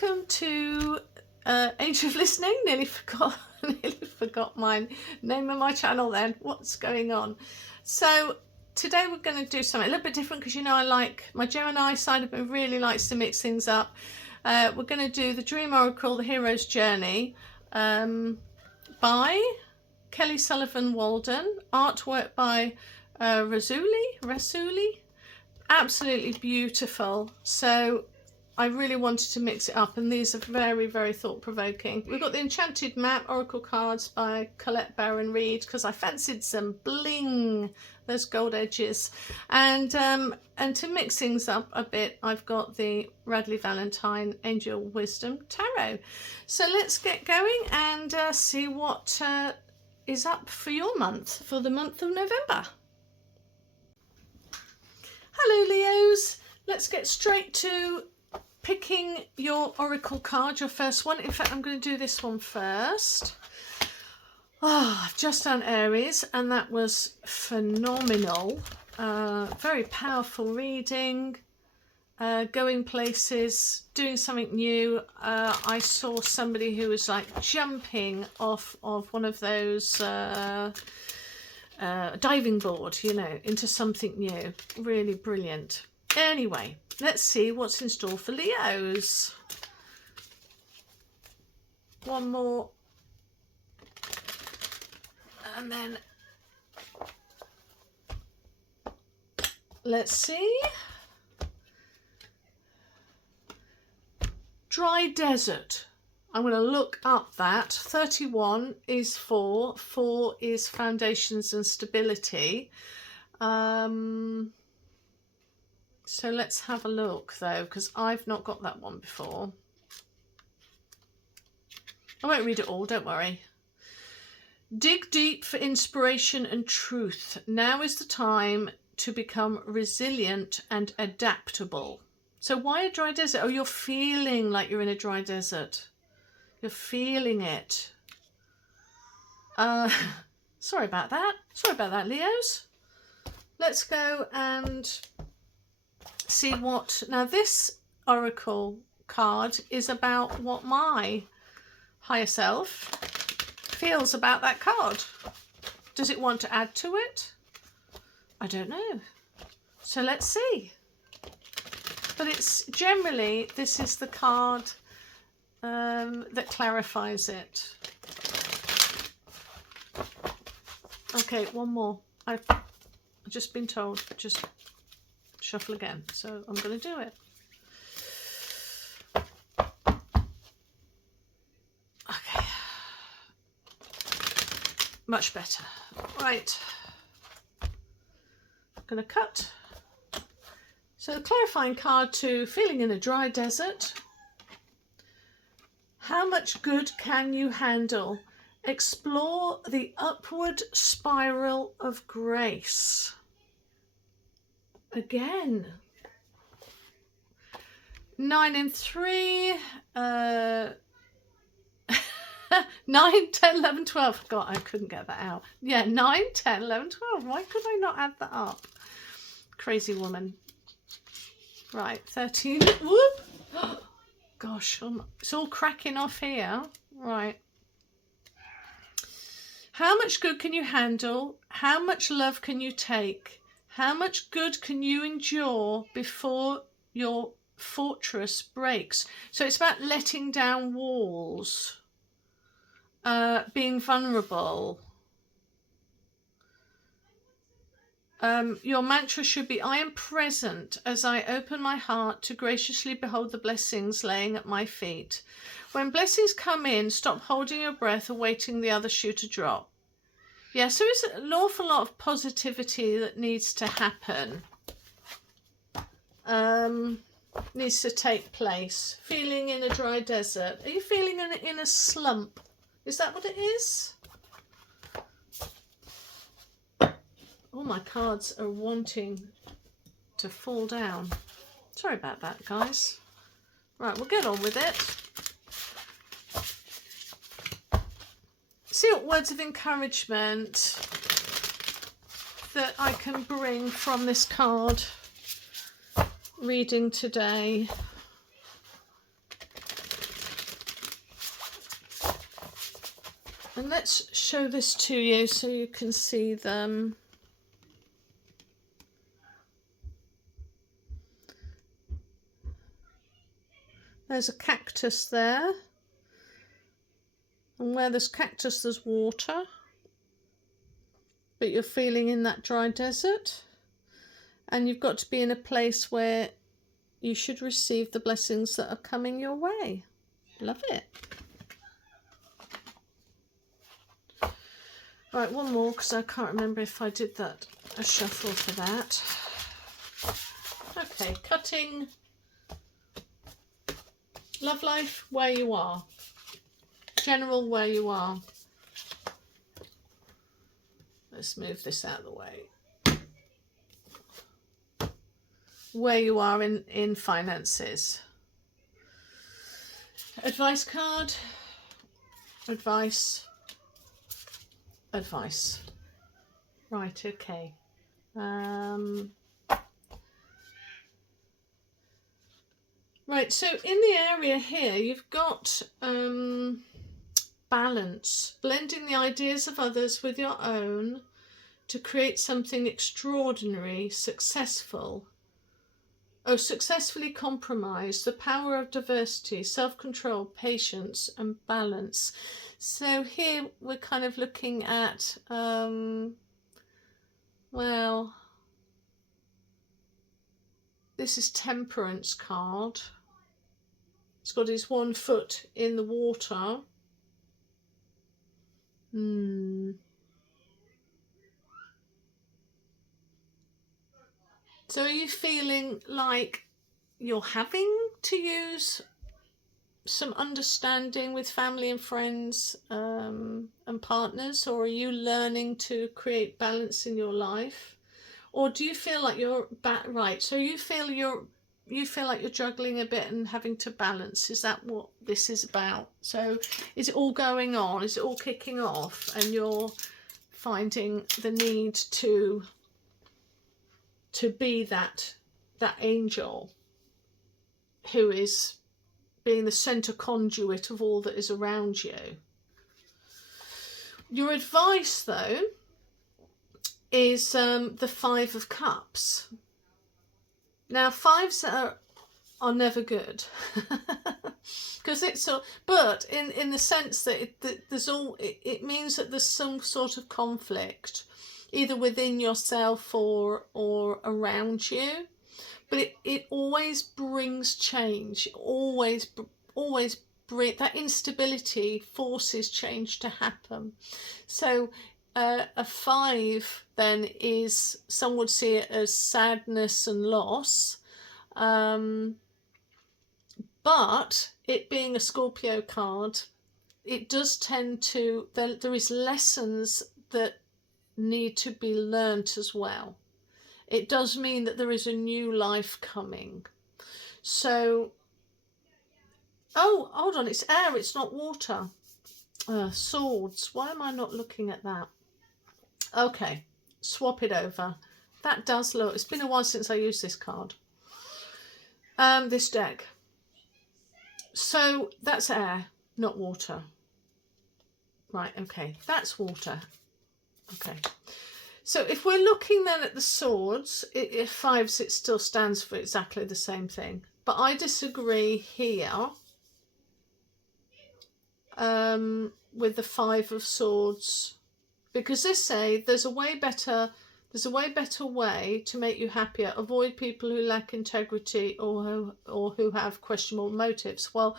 welcome to Age of Listening. Nearly forgot my name of my channel then. What's going on? So today we're going to do something a little bit different because, you know, I like my Gemini side of me really likes to mix things up. We're going to do the Dream Oracle, The Hero's Journey, by Kelly Sullivan Walden, artwork by Rasuli. Absolutely beautiful. So I really wanted to mix it up, and these are very, very thought-provoking. We've got the Enchanted Map Oracle cards by Colette, Baron-Reid, because I fancied some bling, those gold edges. And to mix things up a bit, I've got the Radley Valentine Angel Wisdom Tarot. So let's get going and see what is up for your month, for the month of November. Hello, Leos. Let's get straight to picking your oracle card, your first one. In fact, I'm going to do this one first. Oh, I've just done Aries, and that was phenomenal. Very powerful reading, going places, doing something new. I saw somebody who was like jumping off of one of those diving board, you know, into something new. Really brilliant. Anyway, let's see what's in store for Leos. One more. And then let's see. Dry desert. I'm going to look up that. 31 is 4. 4 is foundations and stability. So let's have a look though, because I've not got that one before. I won't read it all, don't worry. Dig deep for inspiration and truth. Now is the time to become resilient and adaptable. So why a dry desert? Oh, you're feeling like you're in a dry desert. You're feeling it. Sorry about that. Sorry about that, Leos. Let's go and see what... Now, this oracle card is about what my higher self feels about that card. Does it want to add to it? I don't know. So let's see. But it's generally, this is the card that clarifies it. Okay, one more. I've just been told, just shuffle again, so I'm going to do it. Okay, much better. Right, I'm going to cut. So the clarifying card to feeling in a dry desert. How much good can you handle? Explore the upward spiral of grace. Again. 9 and 3. 9, 10, 11, 12. God, I couldn't get that out. Yeah, 9, 10, 11, 12. Why could I not add that up? Crazy woman. Right, 13. Whoop. Gosh, it's all cracking off here. Right. How much good can you handle? How much love can you take? How much good can you endure before your fortress breaks? So it's about letting down walls, being vulnerable. Your mantra should be, I am present as I open my heart to graciously behold the blessings laying at my feet. When blessings come in, stop holding your breath, awaiting the other shoe to drop. Yeah, so there's an awful lot of positivity that needs to happen. Needs to take place. Feeling in a dry desert. Are you feeling in a slump? Is that what it is? All my cards are wanting to fall down. Sorry about that, guys. Right, we'll get on with it. See what words of encouragement that I can bring from this card reading today. And let's show this to you so you can see them. There's a cactus there. And where there's cactus, there's water. But you're feeling in that dry desert. And you've got to be in a place where you should receive the blessings that are coming your way. Love it. Right, one more, because I can't remember if I did that, a shuffle for that. Okay, cutting. Love life, where you are. General, where you are. Let's move this out of the way. Where you are in finances. Advice card. Advice. Advice. Right, okay. Right, so in the area here, you've got balance, blending the ideas of others with your own to create something extraordinary, successful. Oh, successfully compromise, the power of diversity, self-control, patience and balance. So here we're kind of looking at, well, this is Temperance card. It's got his 1 foot in the water. So are you feeling like you're having to use some understanding with family and friends and partners, or are you learning to create balance in your life? Or do you feel like you're right? So you feel like you're juggling a bit and having to balance. Is that what this is about? So is it all going on? Is it all kicking off and you're finding the need to be that angel who is being the center conduit of all that is around you? Your advice, though, is the 5 of Cups. Now, 5s are never good, because it's so. But in the sense that it means that there's some sort of conflict, either within yourself or around you. But it always brings change. Always bring that instability, forces change to happen. So a 5 then is, some would see it as sadness and loss, but it being a Scorpio card, it does tend to, there is lessons that need to be learnt as well. It does mean that there is a new life coming. So, oh, hold on, it's air, it's not water. Swords, why am I not looking at that? Okay, swap it over. That does look, it's been a while since I used this card. This deck. So that's air, not water. Right, okay, that's water. Okay. So if we're looking then at the swords, if 5s, it still stands for exactly the same thing. But I disagree here with the 5 of Swords, because they say there's a way better way to make you happier. Avoid people who lack integrity or who have questionable motives. Well,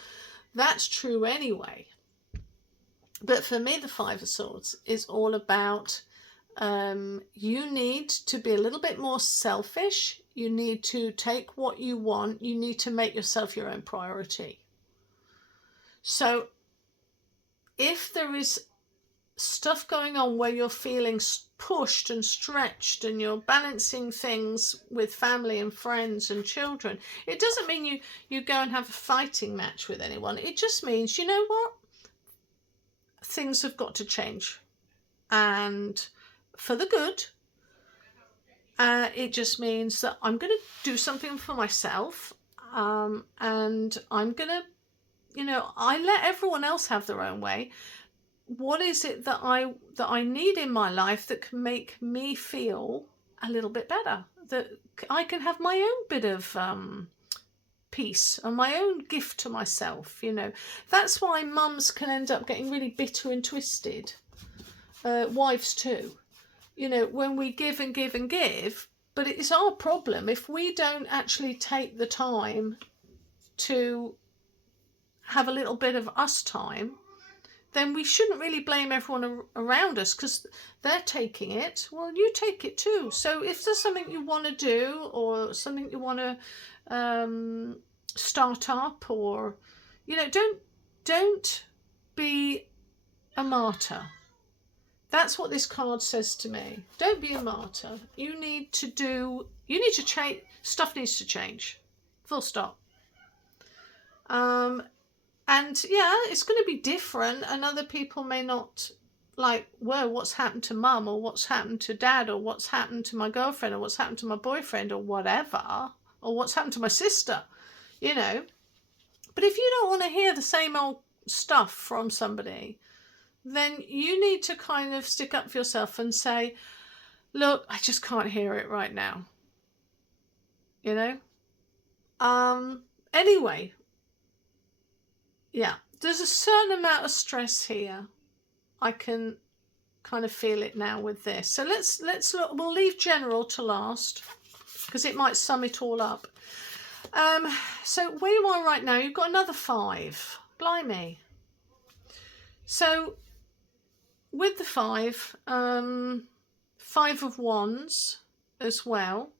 that's true anyway. But for me, the 5 of Swords is all about you need to be a little bit more selfish. You need to take what you want. You need to make yourself your own priority. So if there is stuff going on where you're feeling pushed and stretched and you're balancing things with family and friends and children, it doesn't mean you go and have a fighting match with anyone. It just means, you know what? Things have got to change. And for the good. It just means that I'm going to do something for myself, and I'm going to, I let everyone else have their own way. what is it that I need in my life that can make me feel a little bit better, that I can have my own bit of peace and my own gift to myself, you know. That's why mums can end up getting really bitter and twisted, wives too, you know, when we give and give and give. But it's our problem if we don't actually take the time to have a little bit of us time. Then we shouldn't really blame everyone around us because they're taking it. Well, you take it too. So if there's something you want to do, or something you want to start up, or, you know, don't be a martyr. That's what this card says to me. Don't be a martyr. You need to change. Stuff needs to change. Full stop. And yeah, it's going to be different, and other people may not like, whoa, what's happened to mum, or what's happened to dad, or what's happened to my girlfriend, or what's happened to my boyfriend, or whatever, or what's happened to my sister, you know. But if you don't want to hear the same old stuff from somebody, then you need to kind of stick up for yourself and say, look, I just can't hear it right now, you know. Anyway, yeah, there's a certain amount of stress here. I can kind of feel it now with this. So let's look. We'll leave general to last because it might sum it all up. So where you are right now, you've got another 5. Blimey. So with the 5, 5 of Wands as well.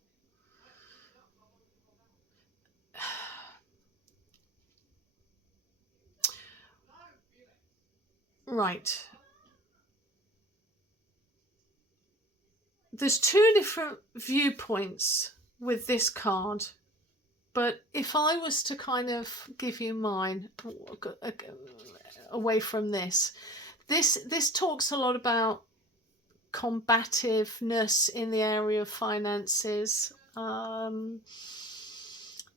Right. There's 2 different viewpoints with this card, but if I was to kind of give you mine away from this talks a lot about combativeness in the area of finances.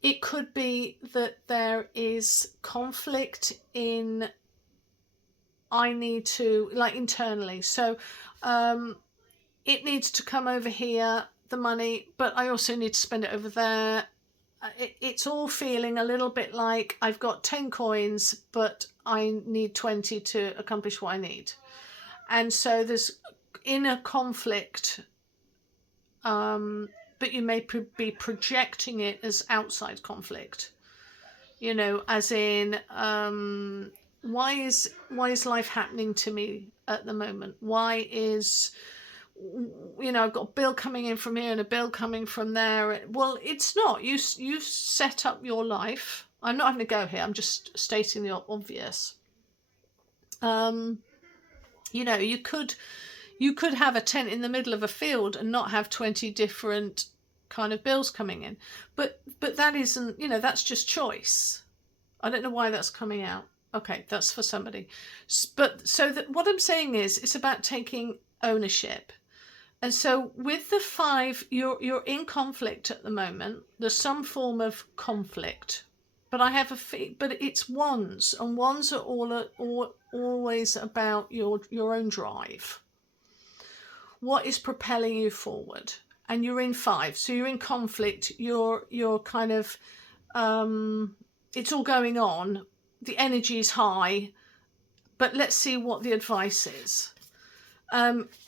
It could be that there is conflict in, I need to, like, internally. So it needs to come over here, the money, but I also need to spend it over there. It's all feeling a little bit like I've got 10 coins, but I need 20 to accomplish what I need. And so there's inner conflict, but you may be projecting it as outside conflict, you know, as in, why is life happening to me at the moment? Why is, you know, I've got a bill coming in from here and a bill coming from there. Well, it's not. You set up your life. I'm not having a go here. I'm just stating the obvious. You know, you could have a tent in the middle of a field and not have 20 different kind of bills coming in. But that isn't, you know, that's just choice. I don't know why that's coming out. Okay, that's for somebody. But so that what I'm saying is, it's about taking ownership. And so with the 5, you're in conflict at the moment. There's some form of conflict. But I have but it's Wands, and Wands are always about your own drive. What is propelling you forward? And you're in 5, so you're in conflict. You're kind of it's all going on. The energy is high, but let's see what the advice is.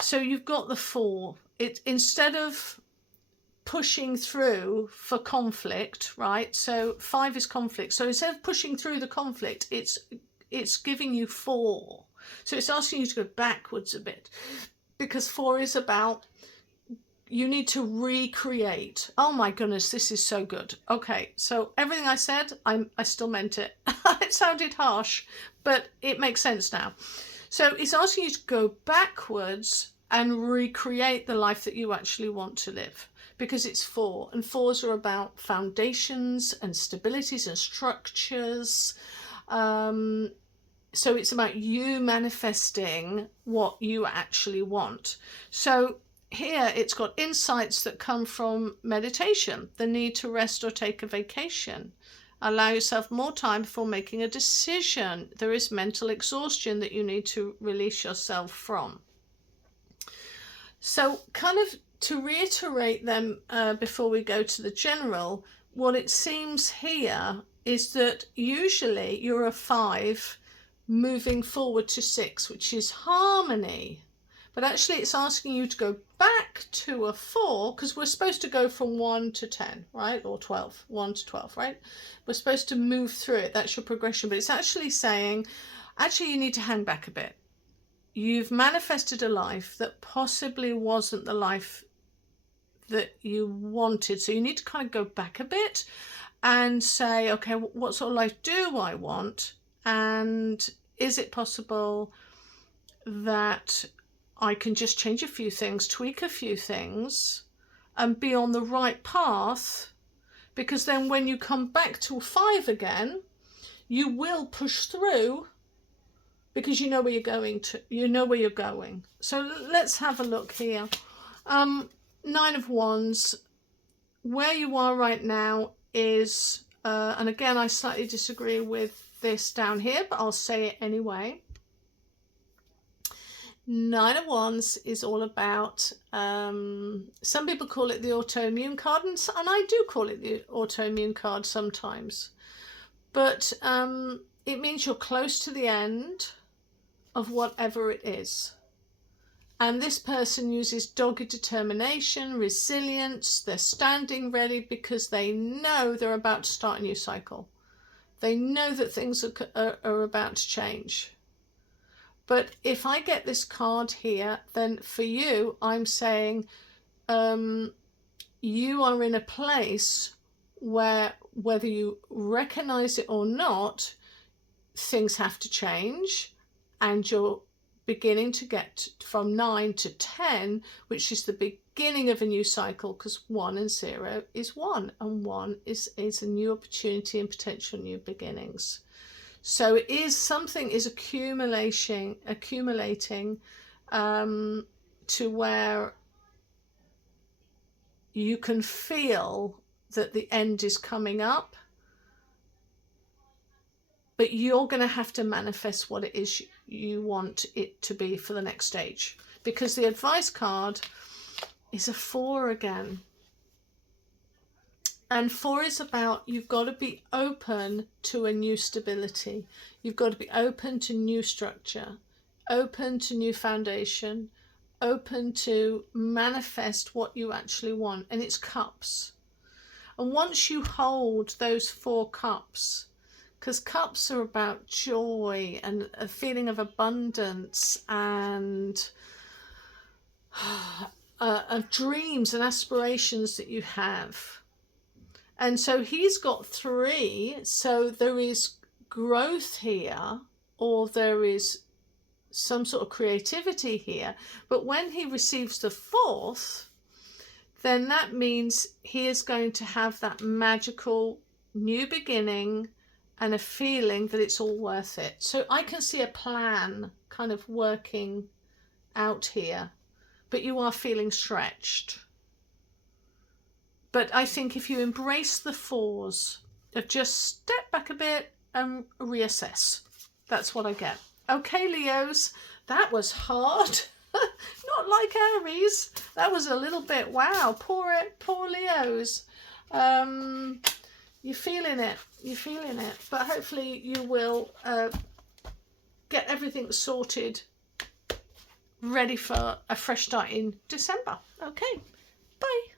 So you've got the 4. Instead of pushing through for conflict, right? So 5 is conflict. So instead of pushing through the conflict, it's giving you 4. So it's asking you to go backwards a bit, because 4 is about, you need to recreate. Oh my goodness, this is so good. Okay, so everything I said, I still meant it. It sounded harsh, but it makes sense now. So it's asking you to go backwards and recreate the life that you actually want to live, because it's 4, and 4s are about foundations and stabilities and structures. So it's about you manifesting what you actually want. So here it's got insights that come from meditation, the need to rest or take a vacation, Allow yourself more time before making a decision. There is mental exhaustion that you need to release yourself from. So kind of to reiterate them before we go to the general, what it seems here is that usually you're a 5 moving forward to 6, which is harmony. But actually it's asking you to go back to a 4, because we're supposed to go from 1 to 10, right? Or 12, 1 to 12, right? We're supposed to move through it. That's your progression. But it's actually saying, actually you need to hang back a bit. You've manifested a life that possibly wasn't the life that you wanted. So you need to kind of go back a bit and say, okay, what sort of life do I want? And is it possible that I can just change a few things, tweak a few things, and be on the right path? Because then when you come back to 5 again, you will push through, because you know where you're going to, you know where you're going. So let's have a look here. 9 of Wands, where you are right now is, and again, I slightly disagree with this down here, but I'll say it anyway. 9 of Wands is all about, some people call it the autoimmune card, and I do call it the autoimmune card sometimes. But it means you're close to the end of whatever it is. And this person uses dogged determination, resilience. They're standing ready because they know they're about to start a new cycle. They know that things are about to change. But if I get this card here, then for you, I'm saying you are in a place where, whether you recognize it or not, things have to change, and you're beginning to get from 9 to 10, which is the beginning of a new cycle, because 1 and 0 is 1, and 1 is a new opportunity and potential new beginnings. So it is, something is accumulating to where you can feel that the end is coming up, but you're going to have to manifest what it is you want it to be for the next stage, because the advice card is a 4 again. And 4 is about, you've got to be open to a new stability. You've got to be open to new structure, open to new foundation, open to manifest what you actually want. And it's cups. And once you hold those 4 cups, because cups are about joy and a feeling of abundance and of dreams and aspirations that you have. And so he's got 3, so there is growth here, or there is some sort of creativity here. But when he receives the 4th, then that means he is going to have that magical new beginning and a feeling that it's all worth it. So I can see a plan kind of working out here, but you are feeling stretched. But I think if you embrace the 4s, of just step back a bit and reassess. That's what I get. Okay, Leos, that was hard. Not like Aries. That was a little bit, wow, poor Leos. You're feeling it. You're feeling it. But hopefully you will get everything sorted, ready for a fresh start in December. Okay, bye.